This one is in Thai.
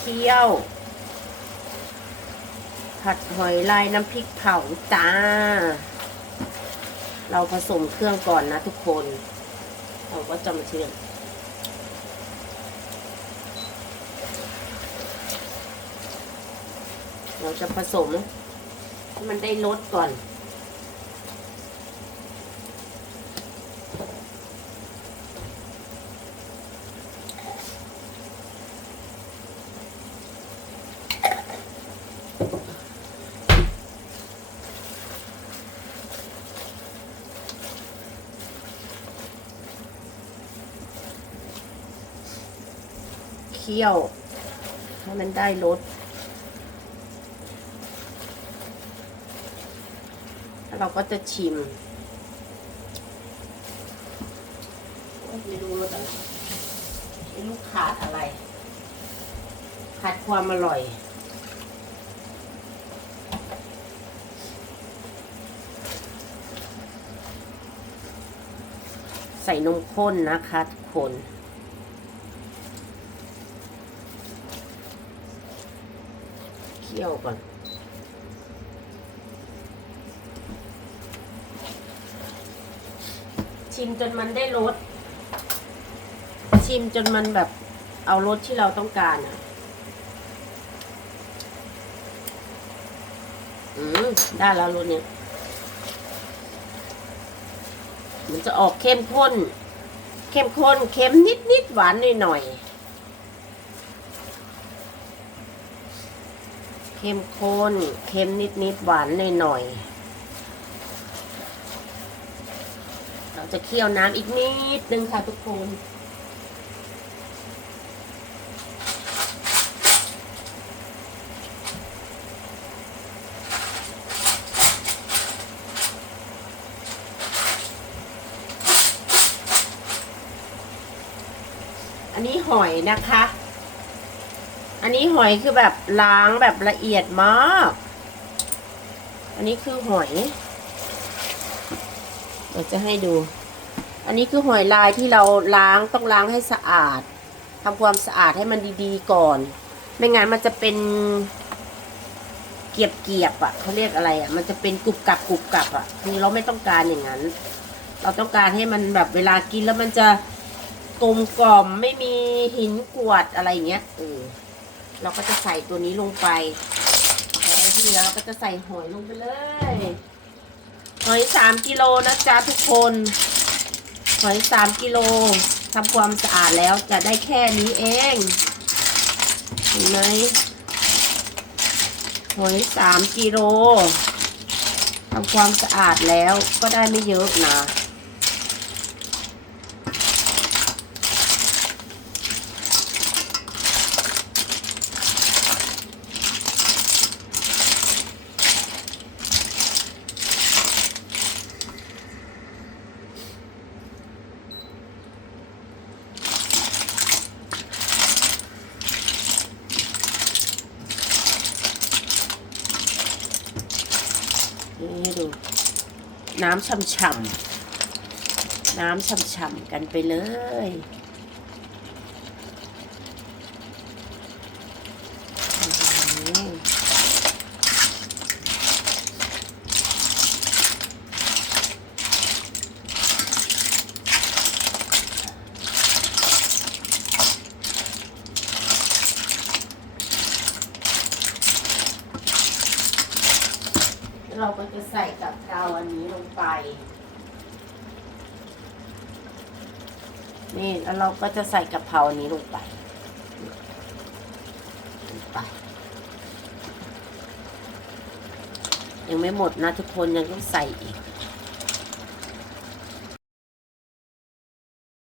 เคี่ยว ผัดหอยลายน้ำพริกเผาจ้า เราผสมเครื่องก่อนนะทุกคน เราก็จะมาเชื่อมเราจะผสมให้มันได้รสก่อน คี่ยว ให้มันได้รสแล้วเราก็จะชิมไม่รู้รสอะไรไม่รู้ขาดอะไร ขาดความอร่อยใส่นมข้นนะคะทุกคน เคี่ยวก่อน ชิมจนมันได้รส ชิมจนมันแบบเอารสที่เราต้องการอะ อืม ได้แล้วรสเนี้ยมันจะออกเข้มข้น เข้มข้น เค็มนิดนิดหวานหน่อยหน่อย เข้มข้น เค็มนิดนิดๆหวานน่อยหน่อยๆเราจะเคี่ยวน้ำอีกนิดนึงค่ะทุกคนอันนี้หอยนะคะ อันนี้หอยคือแบบล้างแบบละเอียดมาก อันนี้คือหอยเดี๋ยวจะให้ดู อันนี้คือหอยลายที่เราล้างต้องล้างให้สะอาดทำความสะอาดให้มันดีๆก่อน ไม่งั้นมันจะเป็นเกียบเกียบๆอะเขาเรียกอะไรอะ มันจะเป็นกรุบกรับกรุบกรับอะคือเราไม่ต้องการอย่างนั้น เราต้องการให้มันแบบเวลากินแล้วมันจะกลมกล่อมไม่มีหินกวดอะไรอย่างเงี้ยเออ เราก็จะใส่ตัวนี้ลงไปพอได้ที่แล้วเราก็จะใส่หอยลงไปเลยหอยสามกิโลนะจ๊ะทุกคนหอยสามกิโลทำความสะอาดแล้วจะได้แค่นี้เองเห็นไหมหอยสามกิโลทำความสะอาดแล้วก็ได้ไม่เยอะนะ นี่ให้ดู น้ำฉ่ำๆน้ำฉ่ำๆกันไปเลยอื้อหือ เราก็จะใส่กับกาวอันนี้ลงไป นี่แล้วเราก็จะใส่กะเพราอันนี้ลงไปลงไป ยังไม่หมดนะทุกคนยังต้องใส่อีก